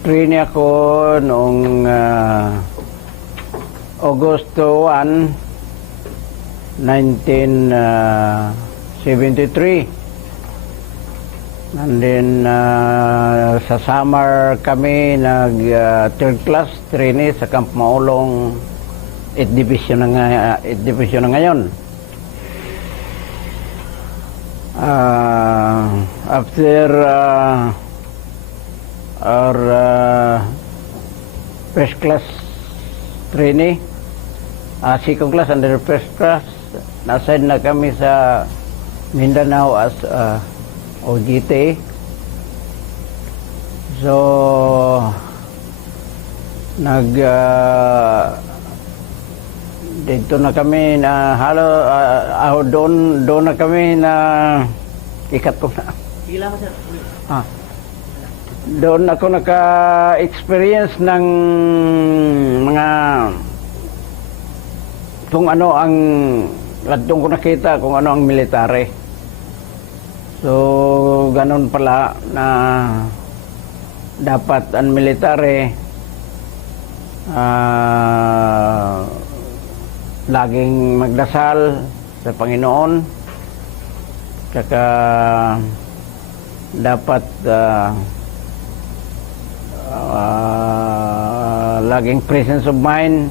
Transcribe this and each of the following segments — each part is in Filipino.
Nag-train ako noong Agosto 1, 1973. And then sa summer kami third class trainee sa Camp Maulong 8th Division na ngayon. After our first class trainee, second class and first class, na-assign na kami sa Mindanao as OJT. So dito na kami na doon na kami na ikat ko na. Sige lang sir. Doon ako naka-experience ng mga kung ano ang doon ko nakita kung ano ang military. So ganun pala na dapat ang military laging magdasal sa Panginoon, saka dapat laging presence of mind.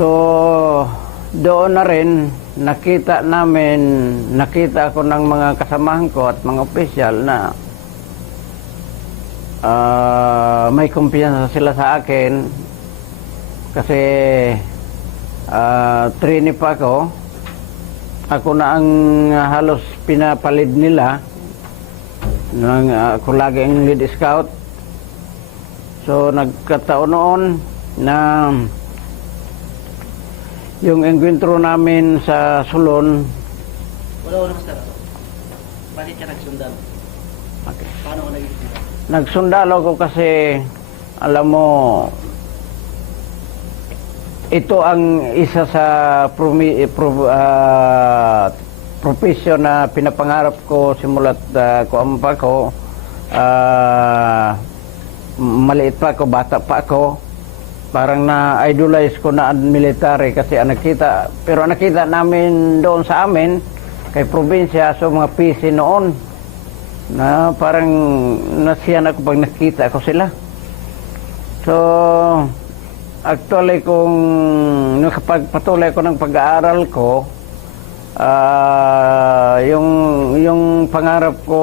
So doon na rin nakita ako ng mga kasamahan ko at mga opisyal na may kumpiyansa sila sa akin kasi trainee pa ako na ang halos pinapalid nila. Ako lagi ang lead scout. So nagkataon noon na yung encuentro namin sa Sulon. Wala sir. Bakit ka nagsundalo? Okay. Paano ka nag-isundalo? Nagsundalo ko kasi alam mo ito ang isa sa profesyon na pinapangarap ko simulat kuampa ko. Maliit pa ako, bata pa ako. Parang na-idolize ko na ang military kasi nakita namin doon sa amin kay probinsya, so mga PC noon na parang nasiyan ako pag nakita ko sila. So actually kung nakapagpatuloy ko ng pag-aaral ko, yung pangarap ko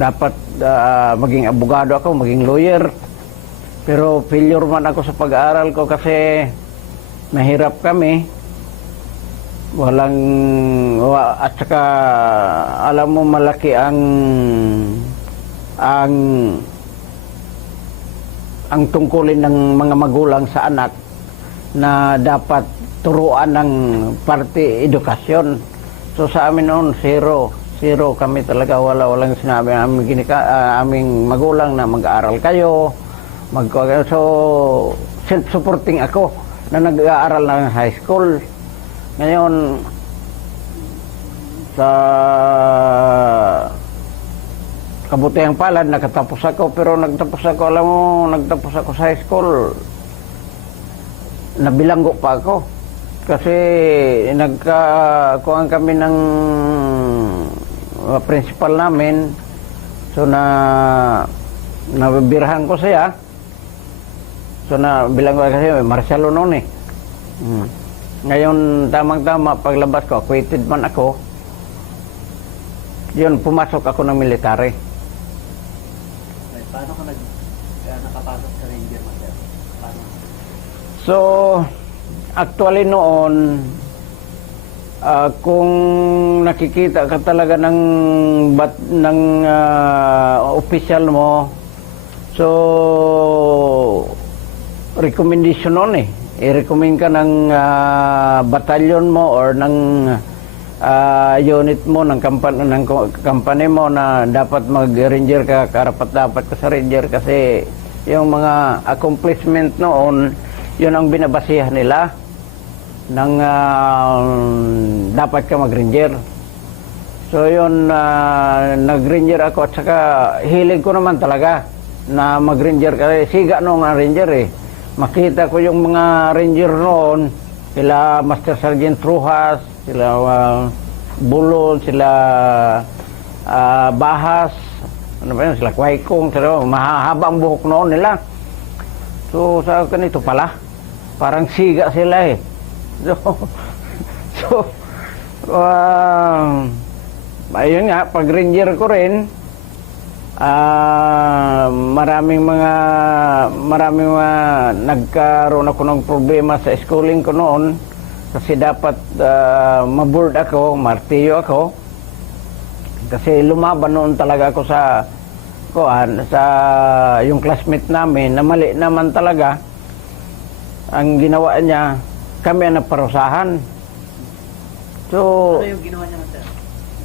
dapat maging abogado ako, maging lawyer. Pero failure man ako sa pag-aaral ko kasi mahirap kami. At saka alam mo malaki ang tungkulin ng mga magulang sa anak na dapat turuan ng parte edukasyon. So sa amin noon zero kami talaga, walang sinabi aming magulang na mag-aaral kayo. So self-supporting ako na nag-aaral ng high school. Ngayon sa kabutihang palad nakatapos ako, pero nagtapos ako sa high school, nabilanggo pa ako kasi nagkakuhaan kami ng principal namin. So nabibirahan ko siya. So nabilanggo kasi martial noon eh. Ngayon tamang-tama paglabas ko, acquitted man ako. Yun, pumasok ako ng military. Paano ka nakapasok sa Ranger, Master? Paano? So, actually noon, kung nakikita ka talaga ng official mo, so, recommendation noon eh. I-recommend ka ng batalyon mo or ng unit mo, ng company mo na dapat mag-ranger ka, karapat-dapat ka sa ranger kasi yung mga accomplishment noon, yun ang binabasihan nila ng dapat ka mag-ranger. So yun, nag-ranger ako at saka hilig ko naman talaga na mag-ranger kasi siga nung ranger eh. Makita ko yung mga ranger noon, sila Master Sergeant Trujas, sila Bulon, sila Bahas, ano ba yun, sila Kwaikong, sila mahahaba ang buhok noon nila. So sa ganito pala, parang siga sila eh. So ayun nga, pag ranger ko rin, maraming mga nagkaroon ako ng problema sa schooling ko noon kasi dapat maboard ako, martilyo ako kasi lumaban noon talaga ako sa yung classmate namin na mali naman talaga ang ginawa niya, kami ang naparusahan. So Ano yung ginawa niya, Master?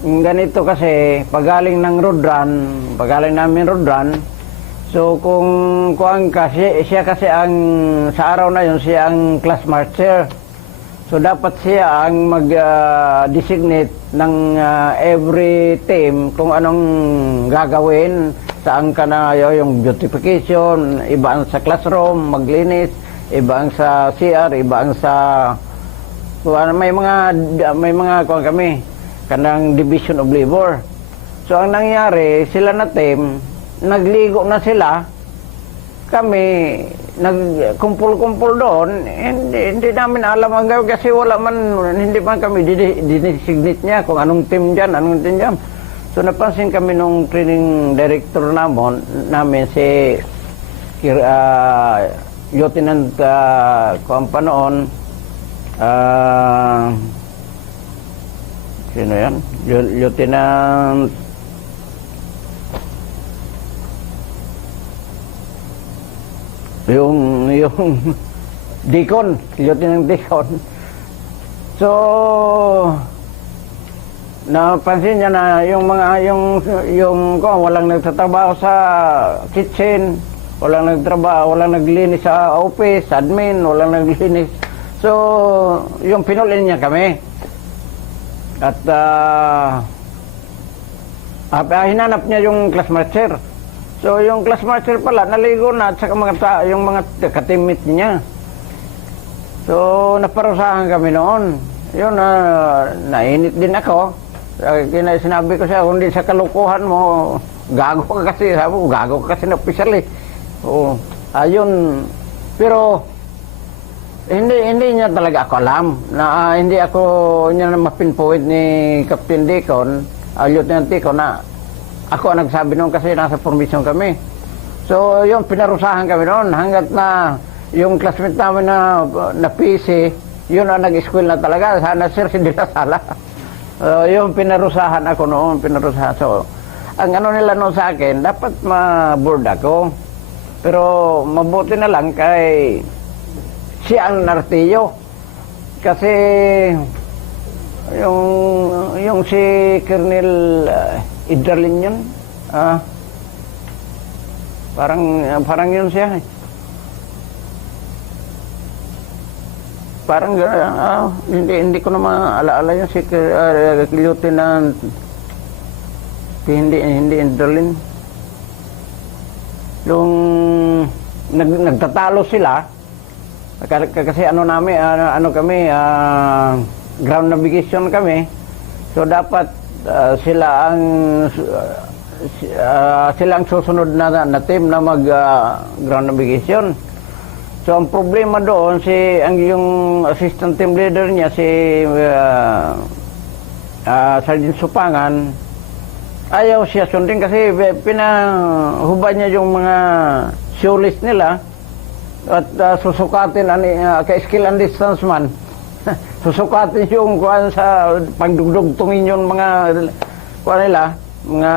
ganito kasi, pagaling namin road run, so kung siya kasi sa araw na yun, siya ang class marcher. So dapat siya ang mag-designate ng every team kung anong gagawin, saan ka na yung beautification, iba ang sa classroom, maglinis, iba ang sa CR, iba ang sa may mga kami kanang division of labor. So ang nangyari, sila na team, nagligo na sila, kami nagkumpul-kumpul doon, hindi namin alam ang gawin kasi hindi man kami dinesignate niya kung anong team dyan. So napansin kami nung training director namin si Lieutenant kung pa noon, sino yan? Lieutenant yung Deacon, Lieutenant Deacon. So napansin niya na yung walang nagtatrabaho sa kitchen, walang naglinis sa office, admin, walang naglinis. So yung pinulin niya kami. At hinanap niya yung class marcher. So yung class marcher pala naligo na at saka yung mga katimit niya. So naparusahan kami noon. Yun, nainit din ako. Sinabi ko siya, kundi sa kalukuhan mo, gago ka kasi. Sabi ko, gago ka kasi na official eh. Oo, ayun. Pero hindi niya talaga ako alam na hindi ako niya na mapinpoint ni Captain Deacon, Lieutenant Deacon na ako ang nagsabi noon kasi nasa formation kami. So yung pinarusahan kami noon hanggat na yung classmate namin na PC, yun ang nag-school na talaga. Sana sir, hindi na sala. Yung pinarusahan ako noon, So ang ano nila noon sa akin, dapat ma-board ako. Pero mabuti na lang kay siya ang nartiyo. Kasi yung si Colonel Idralin yun, parang yun siya. Parang hindi ko na maalaala yun si Lieutenant, hindi Idralin. Yung nagtatalo sila kasi ground navigation kami. So dapat sila ang susunod na team na mag ground navigation. So ang problema doon yung assistant team leader niya si Sergeant Supangan, ayaw siya sundin kasi pinahubad niya yung mga show list nila at susukatin kay skill and distance man. Susukatin yung kuan sa pagdugtungin yung mga kuan nila, mga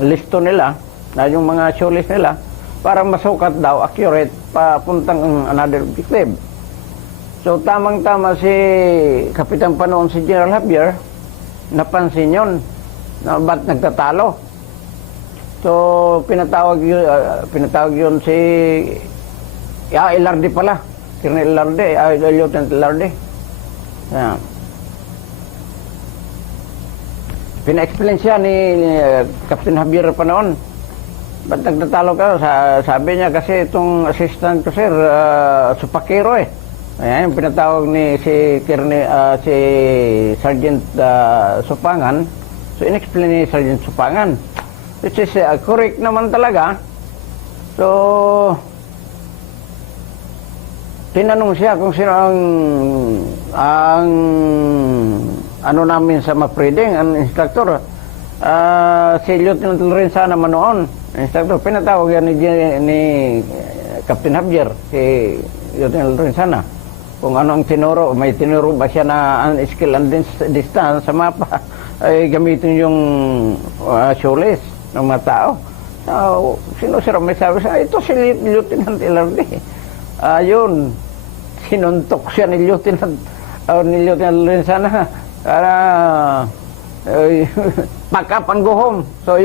listo nila, na yung mga show list nila para masukat daw accurate papuntang another objective. So tamang-tama si Kapitan pa noon si General Javier napansin yun na ba't nagtatalo. So pinatawag yun si Ilarde pala, Colonel Ilarde, Lieutenant Ilarde. Yeah. Pina-explain siya ni Captain Javier pa noon. Ba't nagtatalo ka? Sabi niya kasi itong assistant ko sir, supakero eh. Ayan, yung pinatawag ni si Sergeant Supangan. So, in-explain ni Sergeant Supangan. Which is correct naman talaga. So, tinanong siya kung sino ang ano namin sa MAPREDING, ang instructor. Si Lieutenant Lorenza naman noon, instructor. Pinatawag yan ni Captain Javier, si Lieutenant Lorenza na. Kung ano ang tinuro, may tinuro ba siya na ang skill and distance sa mapa, ay gamitin yung shoeless ng mga tao. So, sino sir may sabi siya, ito si Lieutenant LRD. Ayun, sinuntok siya ni Lieutenant Lorenza na para pack up and go home. So,